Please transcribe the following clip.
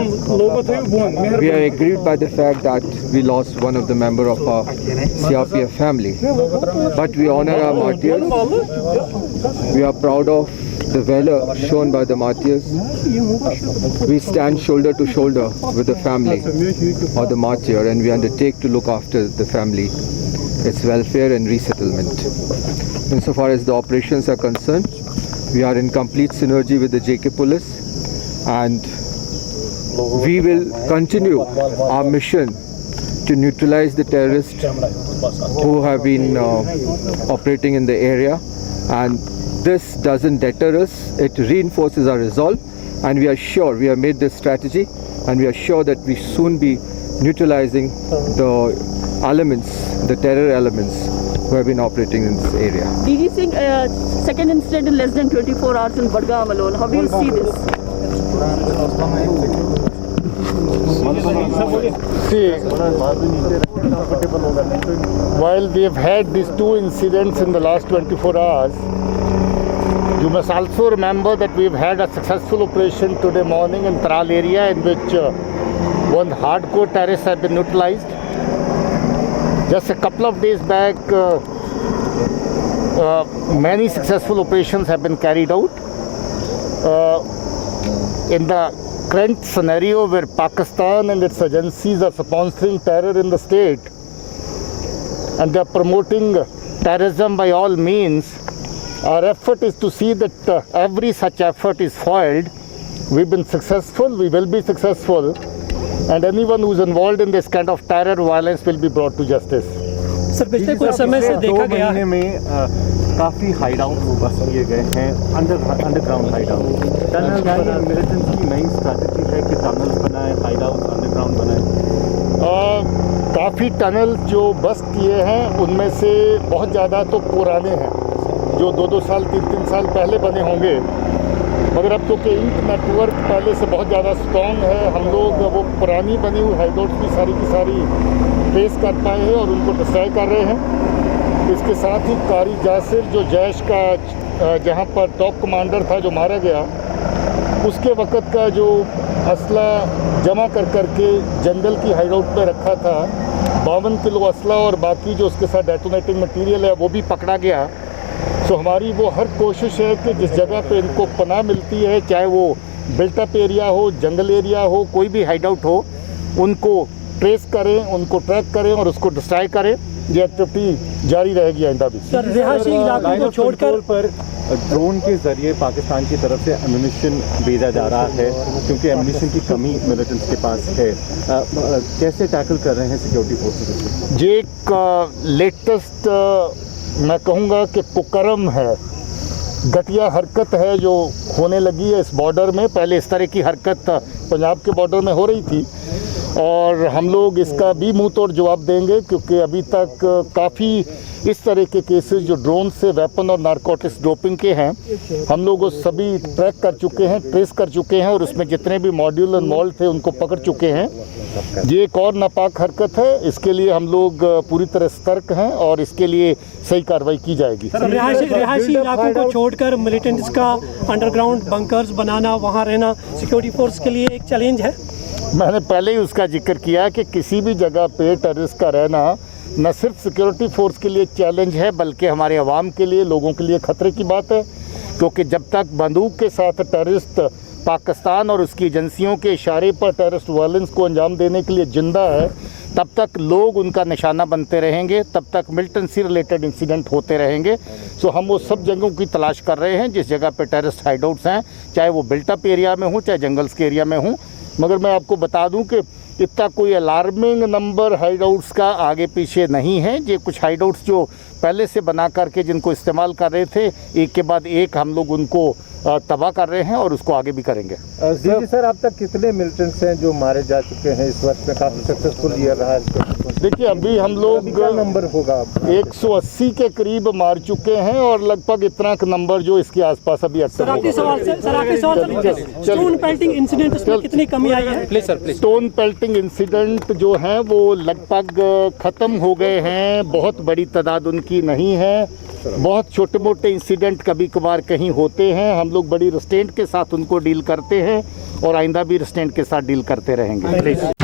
We are aggrieved by the fact that we lost one of the member of our CRPF family, but we honor our martyrs. We are proud of the valor shown by the martyrs. We stand shoulder to shoulder with the family of the martyr, and we undertake to look after the family, its welfare and resettlement. Insofar as the operations are concerned, we are in complete synergy with the JK police, and we will continue our mission to neutralize the terrorists who have been operating in the area, and this doesn't deter us, it reinforces our resolve, and we are sure, we have made this strategy, and we are sure that we soon be neutralizing the elements, the terror elements who have been operating in this area. DG Singh, second incident in less than 24 hours in Budgam alone. How do you see this? See, while we have had these two incidents in the last 24 hours, you must also remember that we have had a successful operation today morning in Tral area, in which one hardcore terrorist has been neutralized. Just a couple of days back, many successful operations have been carried out. In the current scenario where Pakistan and its agencies are sponsoring terror in the state, and they are promoting terrorism by all means, our effort is to see that every such effort is foiled. We've been successful, we will be successful, and anyone who's involved in this kind of terror violence will be brought to justice. Sir पिछले कुछ समय से देखा गया है में काफ़ी hide out बस किए गए हैं, अंडरग्राउंड हाइड आउट। टनल पर मिलिटेंट्स की नई स्ट्रैटेजी है कि टनल्स बनाए, हाइड आउट अंडरग्राउंड बनाए। काफ़ी टनल जो बस्ट किए हैं उनमें से बहुत ज़्यादा तो पुराने हैं, जो 2-2 साल 3-3 साल पहले बने होंगे, मगर अब तो कि इंट नेटवर्क पहले से बहुत ज़्यादा स्ट्रॉन्ग है। हम लोग वो पुरानी बनी हुई हाइडआउट की सारी ट्रेस कर पाए हैं और उनको डिस्ट्रॉय कर रहे हैं। इसके साथ ही कारी जासिर जो जैश का जहाँ पर टॉप कमांडर था जो मारा गया, उसके वक़्त का जो असला जमा कर के जंगल की हाइडआउट में रखा था, 52 किलो असला और बाकी जो उसके साथ डेटोनेटिंग मटीरियल है वो भी पकड़ा गया। तो हमारी वो हर कोशिश है कि जिस जगह पे इनको पनाह मिलती है, चाहे वो बिल्टअप एरिया हो, जंगल एरिया हो, कोई भी हाइडआउट हो, उनको ट्रेस करें, उनको ट्रैक करें और उसको डिस्ट्रॉय करें। ये एक्टिविटी जारी रहेगी आइंदा भी। सर रिहायशी इलाकों को छोड़कर पर ड्रोन के जरिए पाकिस्तान की तरफ से एम्यूनिशन भेजा जा रहा है, क्योंकि एम्यूनिशन की कमी मिलिटेंट्स के पास है। कैसे टैकल कर रहे हैं सिक्योरिटी फोर्सेस? ये एक लेटेस्ट मैं कहूँगा कि कुकर्म है, घटिया हरकत है जो होने लगी है इस बॉर्डर में। पहले इस तरह की हरकत पंजाब के बॉर्डर में हो रही थी और हम लोग इसका भी मुंह तोड़ जवाब देंगे, क्योंकि अभी तक काफ़ी इस तरह के केसेस जो ड्रोन से वेपन और नारकोटिक्स डोपिंग के हैं, हम लोग वो सभी ट्रैक कर चुके हैं, ट्रेस कर चुके हैं और उसमें जितने भी मॉड्यूल इन्वॉल्व थे उनको पकड़ चुके हैं। ये एक और नापाक हरकत है, इसके लिए हम लोग पूरी तरह सतर्क हैं और इसके लिए सही कार्रवाई की जाएगी। रिहायशी इलाकों को छोड़कर मिलिटेंट्स का अंडरग्राउंड बंकर्स बनाना, वहाँ रहना सिक्योरिटी फोर्स के लिए एक चैलेंज है। मैंने पहले ही उसका जिक्र किया कि किसी भी जगह पे टेररिस्ट का रहना न सिर्फ सिक्योरिटी फोर्स के लिए चैलेंज है, बल्कि हमारे अवाम के लिए, लोगों के लिए ख़तरे की बात है। क्योंकि जब तक बंदूक के साथ टेररिस्ट पाकिस्तान और उसकी एजेंसियों के इशारे पर टेररिस्ट वायलेंस को अंजाम देने के लिए जिंदा है, तब तक लोग उनका निशाना बनते रहेंगे, तब तक मिलिटेंसी रिलेटेड इंसिडेंट होते रहेंगे। सो हम वो सब जगहों की तलाश कर रहे हैं जिस जगह पे टेररिस्ट हाइडआउट्स हैं, चाहे वो बिल्टअप एरिया में हो, चाहे जंगल्स के एरिया में हो। मगर मैं आपको बता दूं कि इतना कोई अलार्मिंग नंबर हाइडआउट्स का आगे पीछे नहीं है। ये कुछ हाइडआउट्स जो पहले से बना करके जिनको इस्तेमाल कर रहे थे, एक के बाद एक हम लोग उनको तबाह कर रहे हैं और उसको आगे भी करेंगे। जी सर, अब तक कितने मिलिटेंट्स हैं जो मारे जा चुके हैं इस वर्ष में? काफ़ी सक्सेसफुल ईयर रहा है। देखिए अभी हम लोग क्या नंबर होगा? 180 के करीब मार चुके हैं और लगभग इतना नंबर जो इसके आसपास अभी स्टोन पेल्टिंग इंसिडेंट उसमें कितनी कमी आई है? Please sir, stone pelting incident जो हैं वो लगभग ख़त्म हो गए हैं, बहुत बड़ी तादाद उनकी नहीं है। बहुत छोटे मोटे इंसिडेंट कभी कभार कहीं होते हैं, हम लोग बड़ी रिस्ट्रेंट के साथ उनको डील करते हैं और आइंदा भी रेस्टेंट के साथ डील करते रहेंगे।